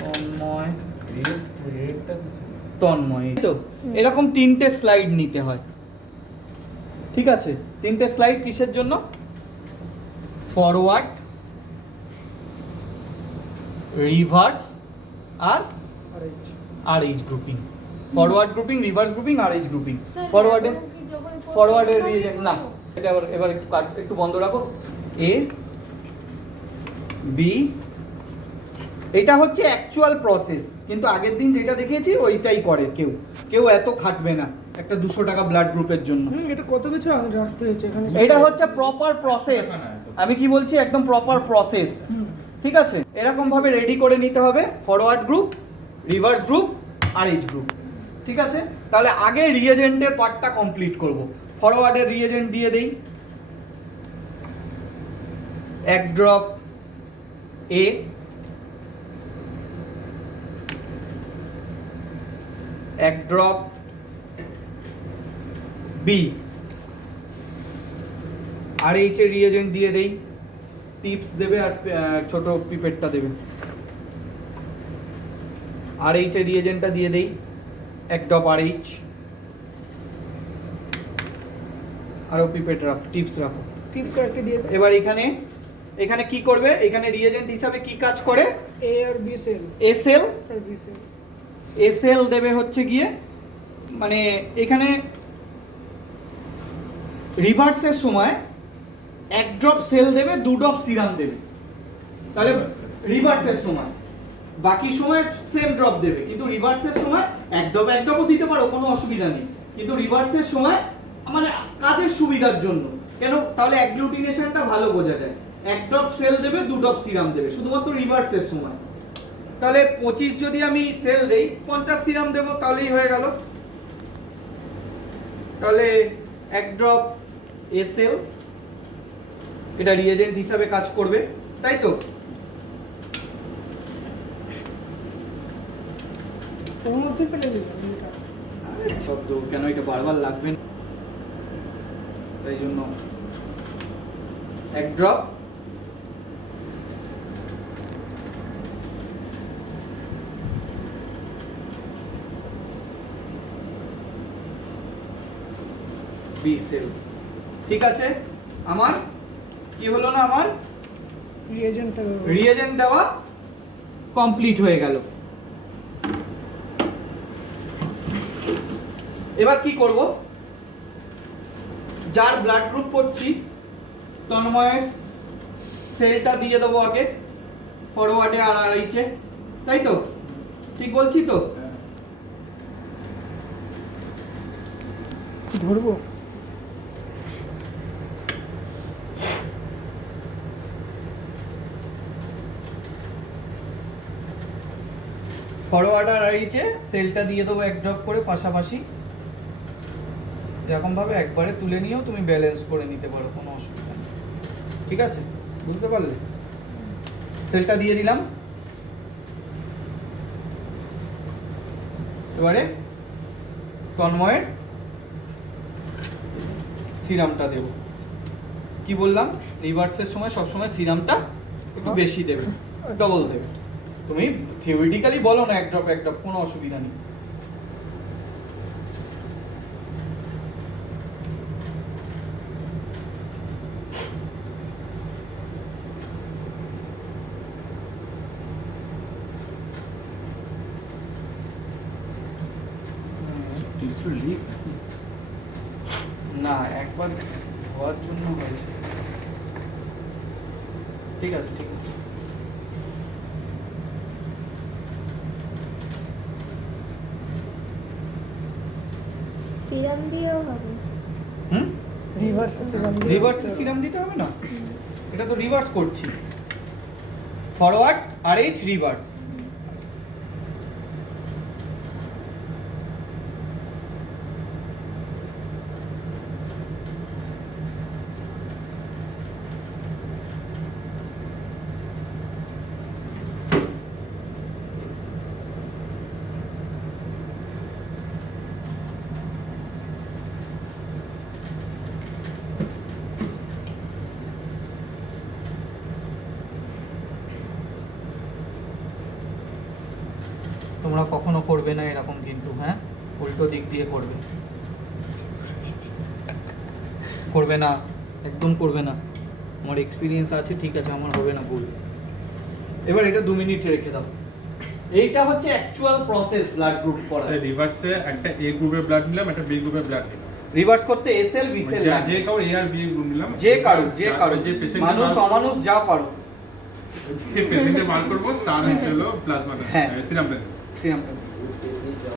তন্ময়, তন্ময়, তো এরকম 3টে স্লাইড নিতে হয়। ঠিক আছে, 3টে স্লাইড কিসের জন্য? ফরওয়ার্ড, রিভার্স আর H grouping. Forward grouping, reverse grouping আর এইচ গ্রুপিং। ফরওয়ার্ডের রিয়েজেন্ট না, এটা এবার একটু বন্ধ রাখো। এ বি, এটা হচ্ছে অ্যাকচুয়াল প্রসেস, কিন্তু আগের দিন যেটা দেখিয়েছি ওইটাই করে। কেউ এত খাটবে না একটা 200 টাকা ব্লাড গ্রুপের জন্য। এটা কত কিছু রাখতে হচ্ছে এখানে। এটা হচ্ছে প্রপার প্রসেস, আমি কি বলছি, একদম প্রপার প্রসেস। ঠিক আছে, এরকম ভাবে রেডি করে নিতে হবে ফরওয়ার্ড গ্রুপ, রিভার্স গ্রুপ আর এইচ গ্রুপ। ঠিক আছে, তাহলে আগে রিয়েজেন্টের পার্টটা কমপ্লিট করব। ফরওয়ার্ডের রিয়েজেন্ট দিয়ে দেই, 1 ড্রপ এ, 1 ড্রপ বি, আর এইচ এর রিয়েজেন্ট দিয়ে দেই, টিপস দেবে আর ছোট পিপেটটা দেবে। আর এইচ এর রিয়েজেন্টটা দিয়ে দেই, 1 ড্রপ আর এইচ, আরও পিপেট রাখো, টিপস রাখো, টিপস কয়েকটা দিয়ে দাও। এবার এখানে কি করবে? এখানে রিয়েজেন্ট হিসাবে কি কাজ করে? এ আর বি সেল, এ সেল আর বি সেল। এ সেল দেবে হচ্ছে গিয়ে, মানে এখানে রিভার্সের সময় 1 ড্রপ সেল দেবে, 2 ড্রপ সিরাম দেবে। তাহলে রিভার্সের সময়, বাকি সময় সেম ড্রপ দেবে, কিন্তু রিভার্সের সময় 1 ড্রপও দিতে পারো, কোনো অসুবিধা নেই। কিন্তু রিভার্সের সময় মানে কাজের সুবিধার জন্য, কেন? তাহলে অ্যাগ্লুটিনেশনটা ভালো বোঝা যায়। 1 ড্রপ সেল দেবে, 2 ড্রপ সিরাম দেবে, শুধুমাত্র রিভার্সের সময়। তাহলে 25 যদি আমি সেল দেই, 50 সিরাম দেবো, তাহলেই হয়ে গেল। তাহলে 1 ড্রপ এ সেল, এটা রিয়েজেন্ট হিসাবে কাজ করবে, তাই তো? ওর মধ্যে ফেলে দিলাম এটা। শব্দ কেন এটা বারবার লাগবে না, তাই জন্য 1 ড্রপ বি সেল। ঠিক আছে, আমার কি হলো না, আমার রিয়েজেন্ট দেওয়া কমপ্লিট হয়ে গেল। এবার কি করব? যার ব্লাড গ্রুপ করছি, তন্ময়ের সেলটা দিয়ে দেবো আগে ফরওয়ার্ডে আর এইচে, তাই তো? ঠিক বলছি তো? ধরবো। ফরওয়ার্ড আর এইচে সেলটা দিয়ে দেবো 1 ড্রপ করে পাশাপাশি। এরকম ভাবে একবারে তুলে নিয়েও তুমি ব্যালেন্স করে নিতে পারো, কোনো অসুবিধা নেই। ঠিক আছে, বুঝতে পারলে? সেলটা দিয়ে দিলাম, এবারে তন্ময়ের সিরামটা দেব। কি বললাম? রিভার্সের সময় সবসময় সিরামটা একটু বেশি দেবে, ডবল দেবে। তুমি থিওরিটিক্যালি বলো না 1 ড্রপ কোনো অসুবিধা নেই। না, একবার হওয়ার জন্য হয়েছে। ঠিক আছে, ঠিক আছে। সিরাম দিয়েও হবে? রিভার্সে সিরাম দিতে হবে না, এটা তো রিভার্স করছি। ফরওয়ার্ড আর এইচ রিভার্স। তোমরা কখনো করবে না এরকম কিন্তু, হ্যাঁ, উল্টো দিক দিয়ে করবে, করবে না, একদম করবে না। আমার এক্সপিরিয়েন্স আছে, ঠিক আছে, আমার হবে না ভুল। এবার এটা 2 মিনিট রেখে দাও। এইটা হচ্ছে অ্যাকচুয়াল প্রসেস ব্লাড গ্রুপ করা। স্যার রিভার্সে একটা এ গ্রুপের ব্লাড নিলাম, একটা বি গ্রুপের ব্লাড নিলাম। রিভার্স করতে এসএল বিসেল যে কারো এ আর বি গ্রুপ নিলাম, যে কারো যে পেশেন্ট মানুষ অমানুষ যা পারো যে পেশেন্টে বার করব তার হচ্ছে হলো প্লাজমা হ্যাঁ। সিরাম সিরামটা